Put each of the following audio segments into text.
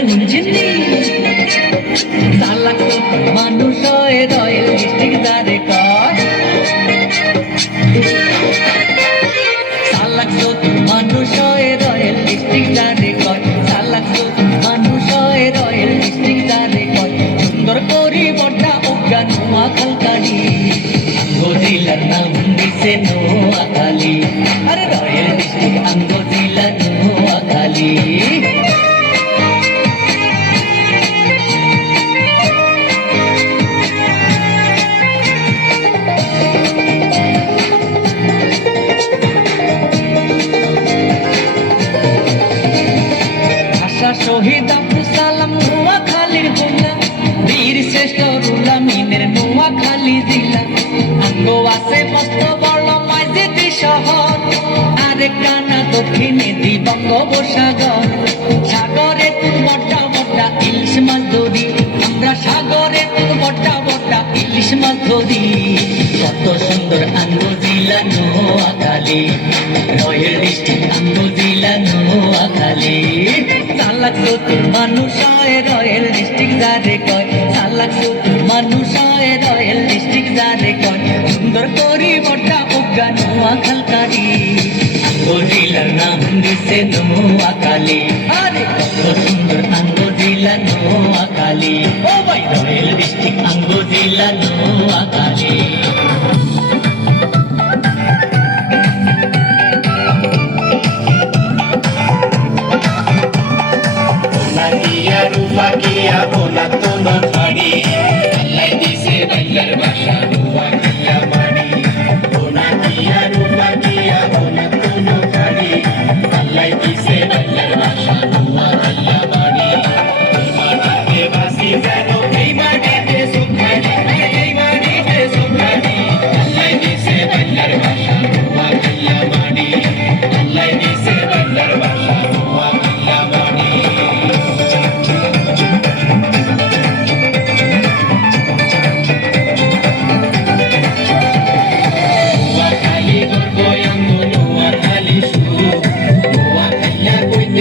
শুনছেননি চালাক মানুষ royal district দারে কয় চালাক মানুষ রয়েল ডিস্ট্রিক্ট দারে কয় চালাক মানুষ রয়েল ডিস্ট্রিক্ট দারে কয় সুন্দর করি বড্ডা অজ্ঞান নোয়া খালকানি গজিলার নাম দিছে নোয়া খালি আরে রয়েল ডিস্ট্রিক্ট আঙ্গ জেলা নোয়া খালি সালাম নোয়া খালির বীর শ্রেষ্ঠ রুলা মিনের নোয়া খালি আঙ্গ আছে মস্ত বড় মাঝেতে শহর। আরে কানা দক্ষিণে বঙ্গোপসাগর। সাগরে বড্ডা বড্ডা ইলিশ মাছ আমরা সাগরে বড্ডা বড্ডা ইলিশ মাছ কত সুন্দর আঙ্গ জিলা নোয়া খালি। রয়েল ডিস্ট্রিক্ট আঙ্গ জিলা চতুর মানুষ হয় রয়েল ডিস্ট্রিক্ট যারে কয়। চালাক চতুর মানুষ হয় রয়েল ডিস্ট্রিক্ট যারে কয়। সুন্দর করি বড্ডা উগা নোয়া খালকারি নাম দিছে নোয়া কালী আরে কত সুন্দর আঙ্গজিলা নোয়া কালী ও ভাই। রয়েল ডিস্ট্রিক্ট আঙ্গজিলা নোয়া কালী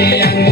Yeah.